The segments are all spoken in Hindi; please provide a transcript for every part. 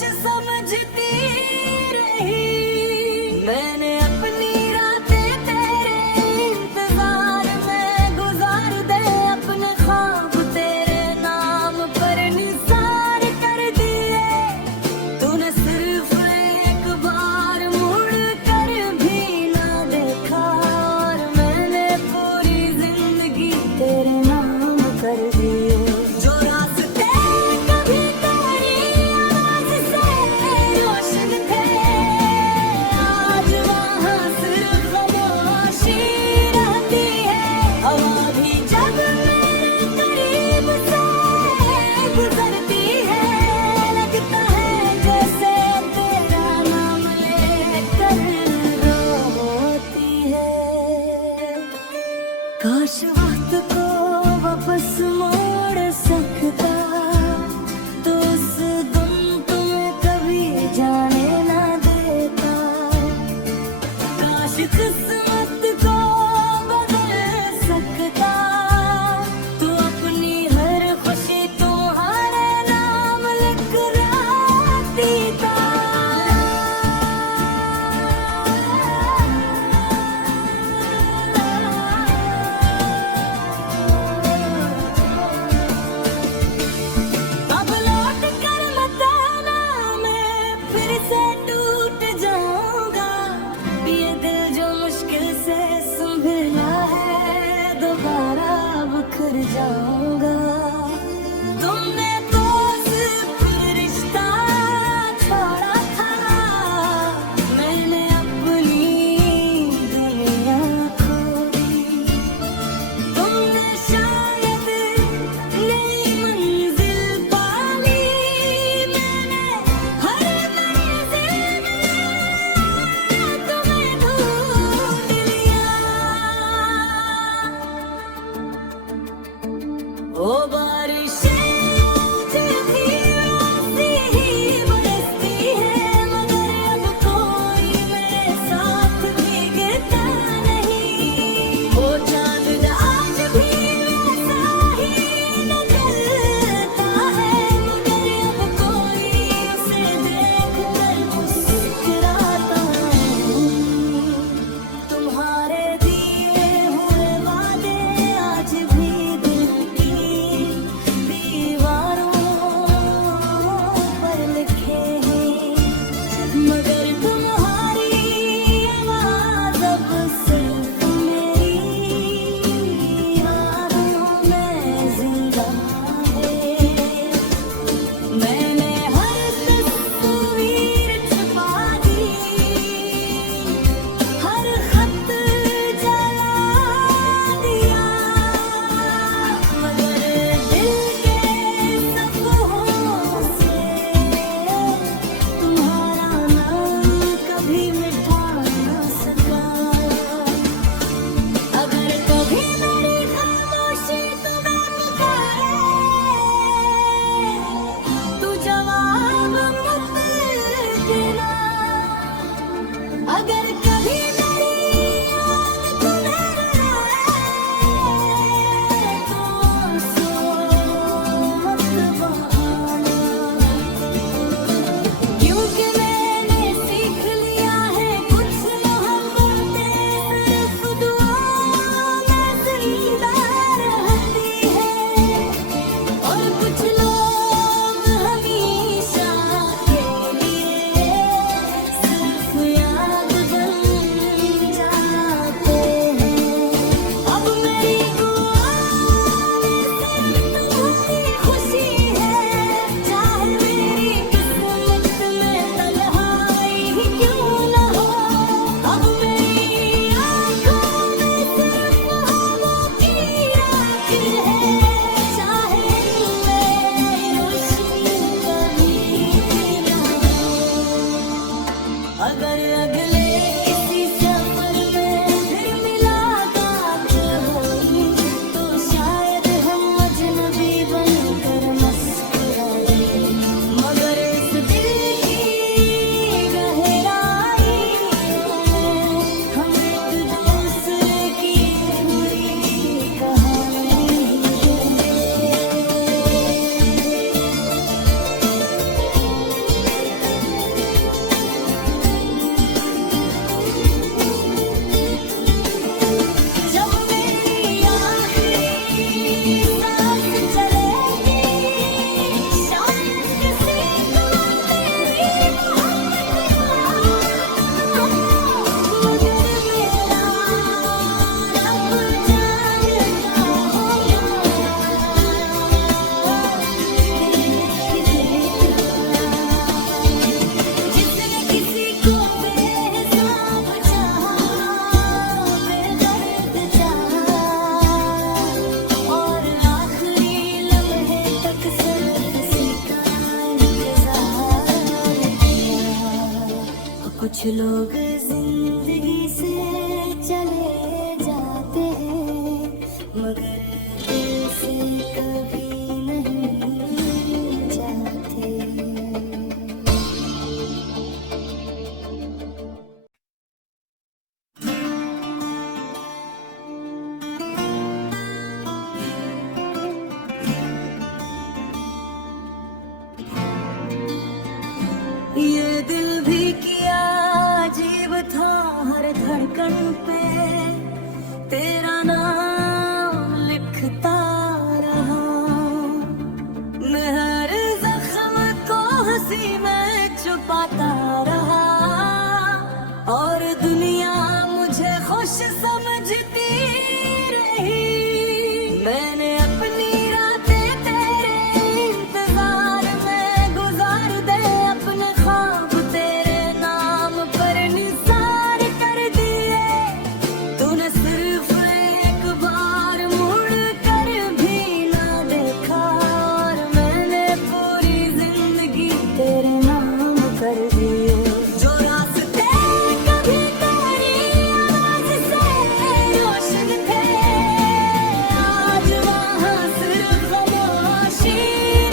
समझती रही। मैंने अपनी रातें तेरे इंतजार में गुजार दे, अपने ख्वाब तेरे नाम पर निसार कर दिए। तूने सिर्फ एक बार मुड़ कर भी ना देखा, और मैंने पूरी जिंदगी तेरे नाम कर दिए। जो रास्ते कभी तेरी आवाज से रोशन थे, आज वहाँ सिर्फ खामोशी रहती है। हवा भी जब मेरे करीब से गुजरती है, लगता है जैसे तेरा नाम लेकर रोती है। काश वक्त को वापस मोड़ सकता, तो उस गुम तुम्हें कभी जाने ना देता। काश किस्मत को बदल सकता, तो अपनी हर खुशी तुम्हारे कुछ लोग जिंदगी से चले जाते हैं मगर दिल से कभी नहीं जाते। ये दिल भी किया अजीब था हर धड़कन पे तेरा नाम लिखता रहा। मैं हर जख्म को हंसी में छुपाता रहा और दुनिया मुझे खुश समझती रही। मैंने अपनी रातें तेरे इंतजार में गुजार दे अपने ख्वाब तेरे नाम पर निसार कर दिए। तूने सिर्फ एक बार मुड़ कर भी ना देखा और मैंने पूरी जिंदगी तेरे नाम कर दिए। जो रास्ते कभी तेरी आवाज से रोशन थे आज वहाँ सिर्फ खामोशी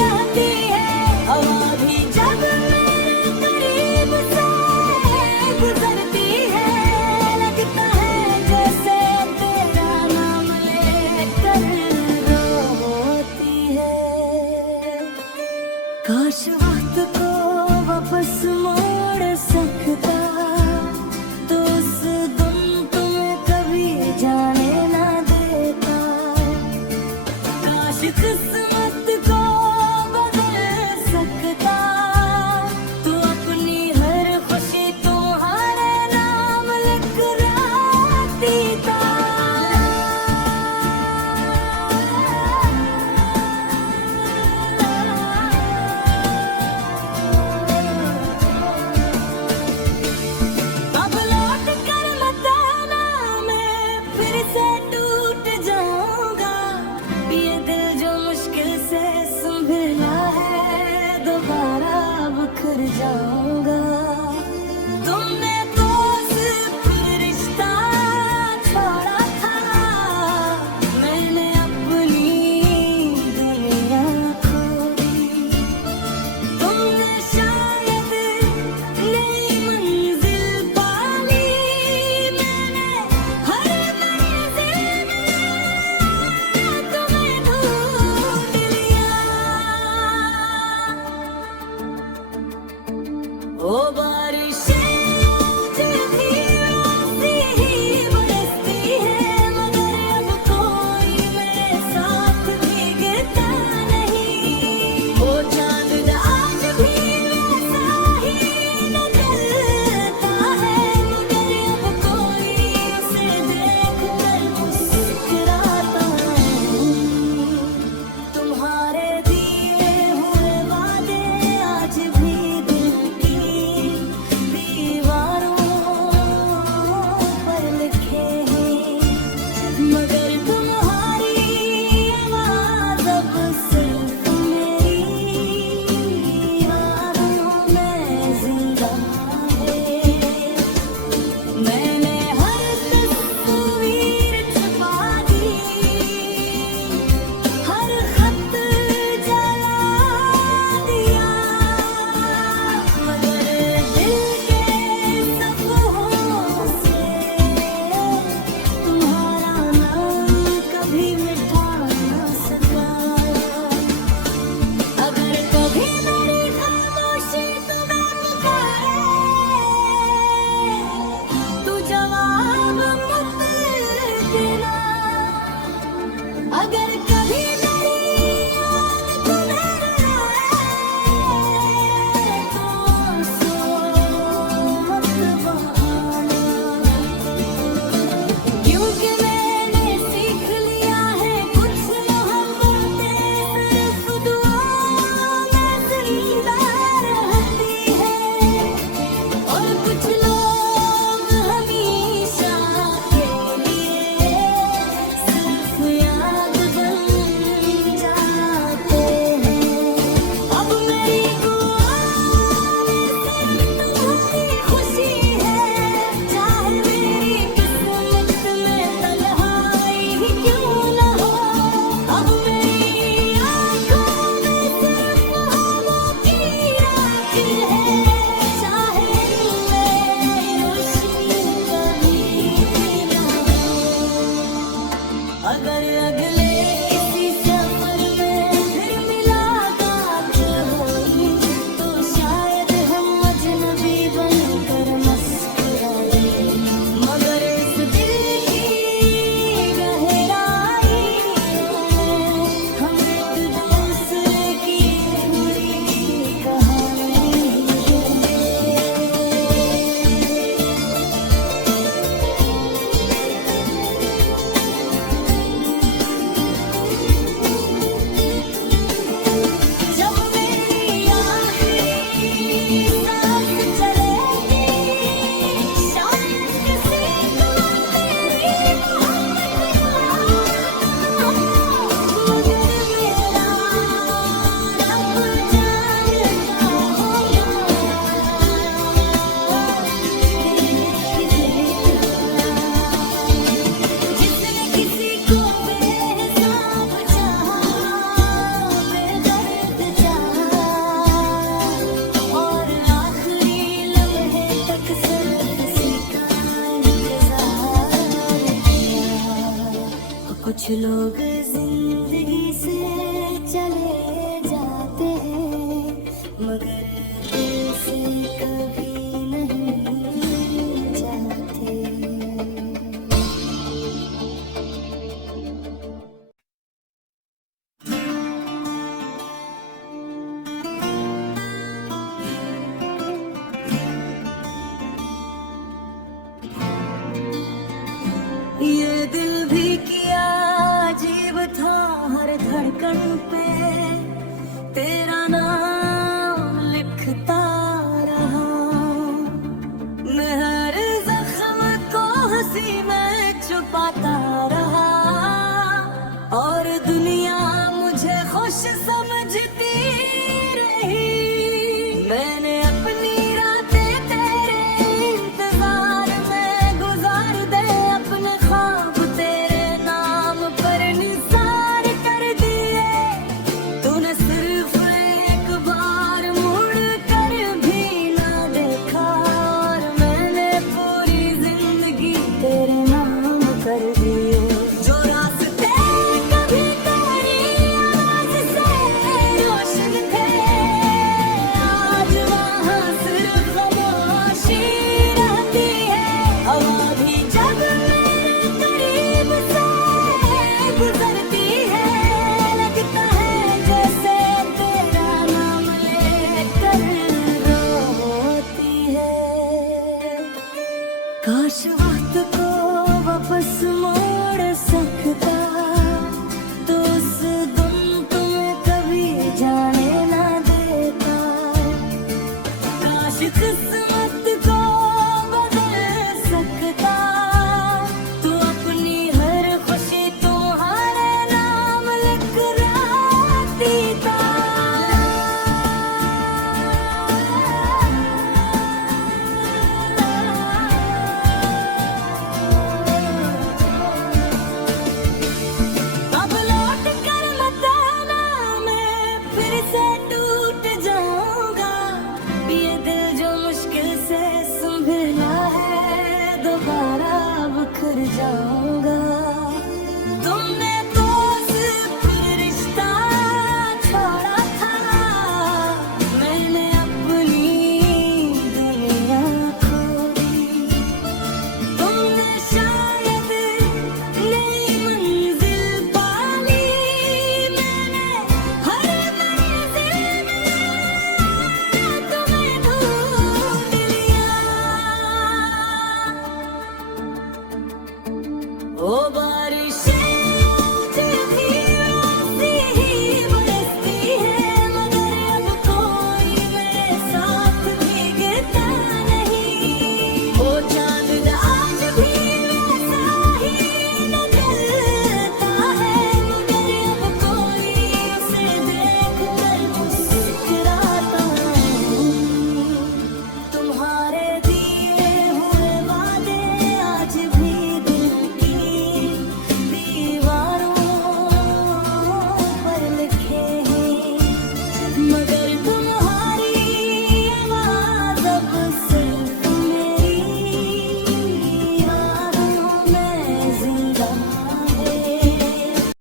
रहती है। हवा भी जब मेरे करीब से गुजरती है लगता है जैसे तेरा नाम लेकर रोती है। काश वक्त को वापस मोड़ सकता तो उस दिन तुम्हें कभी जाने ना देता। काश किस्मत को बदल सकता तो अपनी हर खुशी तुम्हारे नाम लिख देता। अब लौट कर मत आना मैं फिर से टूट जाऊंगा। ये दिल जो मुश्किल से संभला है दोबारा बिखर जाऊंगा। तुमने तो सिर्फ रिश्ता छोड़ा था मैंने अपनी दुनिया खो दी। तुमने शायद नई मंजिल पाली मैंने हर मंजिल में तुम्हें ढूंढ लिया। ओ बार